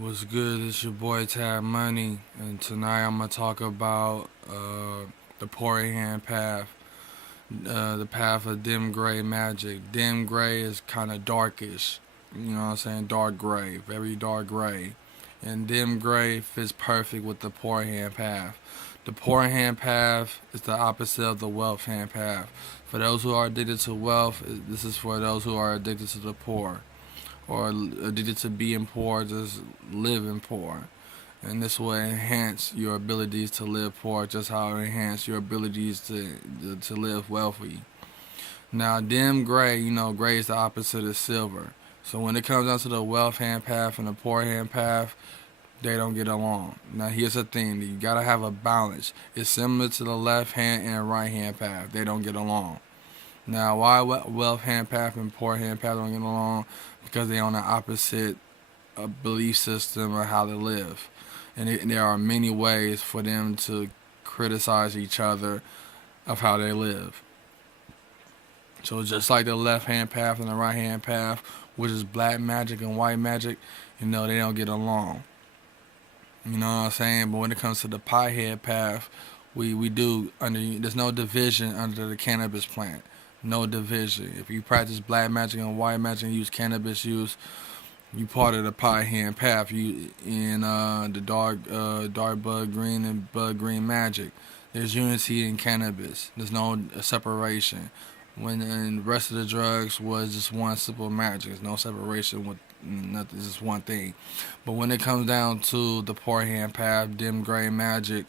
What's good? It's your boy Tab Money, and tonight I'm gonna talk about the poor hand path, the path of DimGray Magick. DimGray is kind of darkish, you know what I'm saying? Dark gray, very dark gray, and DimGray fits perfect with the poor hand path. The poor hand path is the opposite of the wealth hand path. For those who are addicted to wealth, this is for those who are addicted to the poor or addicted to being poor, just living poor. And this will enhance your abilities to live poor, just how it enhance your abilities to live wealthy. Now, dim gray, gray is the opposite of silver. So when it comes down to the wealth hand path and the poor hand path, they don't get along. Now, here's the thing: you gotta have a balance. It's similar to the left hand and right hand path. They don't get along. Now, why wealth hand path and poor hand path don't get along? Because they're on the opposite belief system of how to live. And there are many ways for them to criticize each other of how they live. So just like the left hand path and the right hand path, which is black magic and white magic, they don't get along. You know what I'm saying? But when it comes to the pie head path, we do there's no division under the cannabis plant. No division. If you practice black magic and white magic and use cannabis use, you part of the pie hand path. You in the dark bud green and bud green magic. There's unity in cannabis. There's no separation. When the rest of the drugs was just one simple magic. There's no separation with nothing. It's just one thing. But when it comes down to the poor hand path, dim gray magic,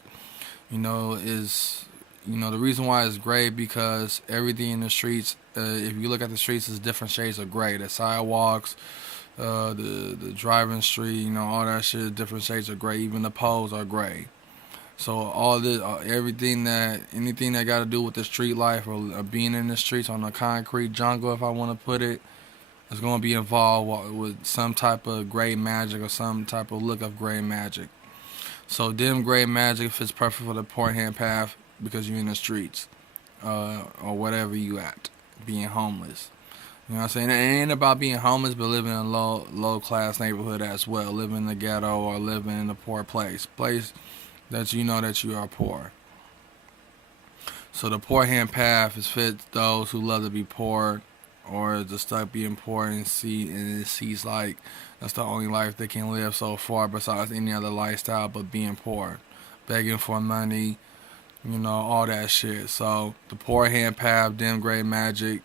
is the reason why it's gray because everything in the streets, if you look at the streets, is different shades of gray. The sidewalks, the driving street, all that shit is different shades of gray. Even the poles are gray. So all this, anything that got to do with the street life or being in the streets on the concrete jungle, if I want to put it, is going to be involved with some type of gray magic or some type of look of gray magic. So dim gray magic fits perfect for the poor hand path because you're in the streets or whatever you at, being homeless. You know what I'm saying? It ain't about being homeless, but living in a low class neighborhood as well. Living in the ghetto or living in a poor place that you know that you are poor. So the poor hand path is fit those who love to be poor or just stuck being poor and it sees like that's the only life they can live so far besides any other lifestyle but being poor, begging for money, all that shit. So the poor hand path, dim gray magic,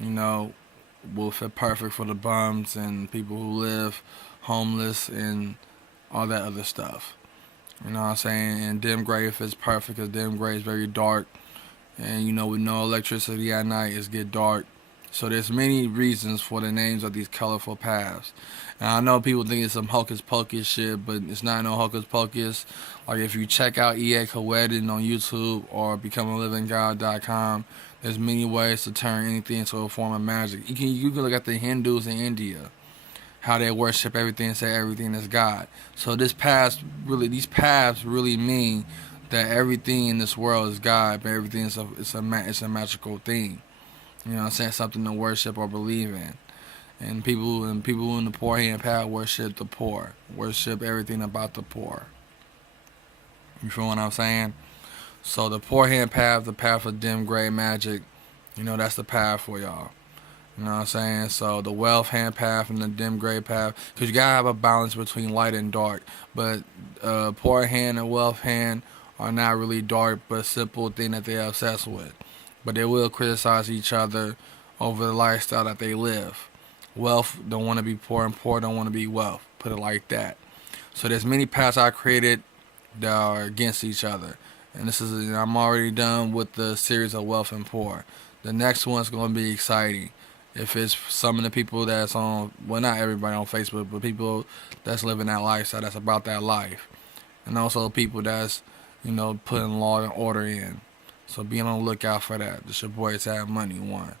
will fit perfect for the bums and people who live homeless and all that other stuff. You know what I'm saying? And dim gray fits perfect because dim gray is very dark. And with no electricity at night, it's get dark. So there's many reasons for the names of these colorful paths. And I know people think it's some hocus pocus shit, but it's not no hocus pocus. Like if you check out E.A. Coedin on YouTube or becomealivinggod.com, there's many ways to turn anything into a form of magic. You can look at the Hindus in India, how they worship everything and say everything is God. So these paths really mean that everything in this world is God, but everything is a magical thing. You know what I'm saying? Something to worship or believe in. And people in the poor hand path worship the poor. Worship everything about the poor. You feel what I'm saying? So the poor hand path, the path of dim gray magic, that's the path for y'all. You know what I'm saying? So the wealth hand path and the dim gray path, because you gotta have a balance between light and dark. But poor hand and wealth hand are not really dark, but simple thing that they're obsessed with. But they will criticize each other over the lifestyle that they live. Wealth don't want to be poor and poor don't want to be wealth. Put it like that. So there's many paths I created that are against each other. And I'm already done with the series of wealth and poor. The next one's going to be exciting. If it's some of the people that's on, well, not everybody on Facebook, but people that's living that lifestyle, that's about that life. And also people that's, putting law and order in. So be on the lookout for that. This your boy Tab Money 1.